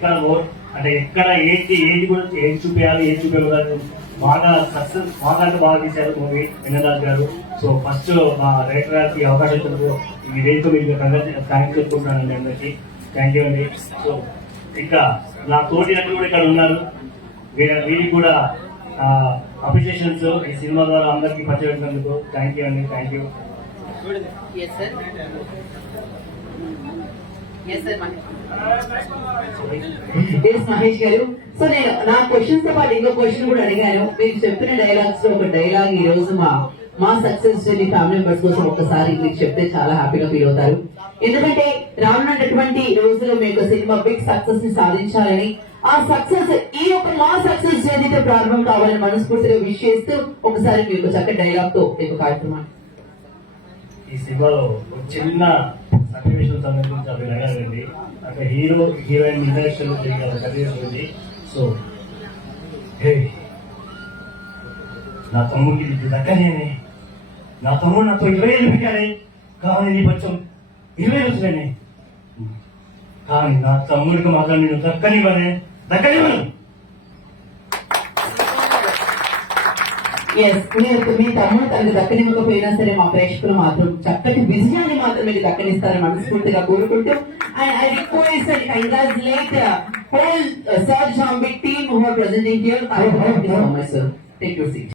ఎక్కడ అంటే ఎక్కడ ఏది కూడా ఏది చూపించాలి ఏది చూపించాలి బాగా సక్సెస్ బాగా తీశారు మూవీ వెన్నదాస్ గారు. సో ఫస్ట్ మా డైరెక్టర్ గారికి అవకాశం ఇచ్చినందుకు ఈ వేదిక మీకు థ్యాంక్స్ చెప్పుకుంటున్నానండి అందరికీ. థ్యాంక్ యూ అండి. సో ఇంకా నా తోటి నటులు కూడా ఇక్కడ ఉన్నారు, వీరికి కూడా అప్రిషియేషన్స్ ఈ సినిమా ద్వారా అందరికీ పరిచయించినందుకు థ్యాంక్ యూ అండి. Thank you. మహేష్ గారు, సో నేను నా క్వశ్చన్స్ తో పాటు ఇంకో క్వశ్చన్ కూడా అడిగాను. మీరు చెప్పిన డైలాగ్స్ లో ఒక డైలాగ్ ఈ రోజు మా సక్సెస్ జర్నీ ఫ్యామిలీ మెంబర్స్ కోసం ఒక్కసారి మీకు చెప్తే చాలా హ్యాపీగా ఫీల్ అవుతారు. ఎందుకంటే రానున్నటువంటి రోజుల్లో మీకు సినిమా బిగ్ సక్సెస్ ని సాధించాలని, ఆ సక్సెస్ ఈ యొక్క మా సక్సెస్ జర్నీతో ప్రారంభం కావాలని మనస్ఫూర్తిగా విష్ చేస్తూ ఒకసారి మీకు చక్కటి డైలాగ్ తో మీకు కార్యక్రమాన్ని. ఈ సినిమాలో ఒక చిన్న సన్నివేశం సంబంధించి అవి అడగాలండి. అక్కడ హీరో హీరోయిన్ ఇంటరాక్షన్ జరిగే సన్నివేశం ఉంది. సో హే నా తమ్ముడికి ఇది దక్కనేనే, నా తమ్ముడు నాతో 20 పెట్టాడే, కానీ నీ కొంచెం 20 వచ్చినానే, కానీ నా తమ్ముడికి మాత్రం నేను దక్కనివ్వను. మీ తమ్ముడు తనకు దక్కనివ్వకపోయినా సరే మా ప్రేక్షకులు మాత్రం చక్కటి విజయాన్ని మాత్రం మీకు దక్కనిస్తారని మనస్ఫూర్తిగా కోరుకుంటూ, and I request and congratulate whole Sir Jambik team who are presenting here. I hope you so much, sir. Take your seat.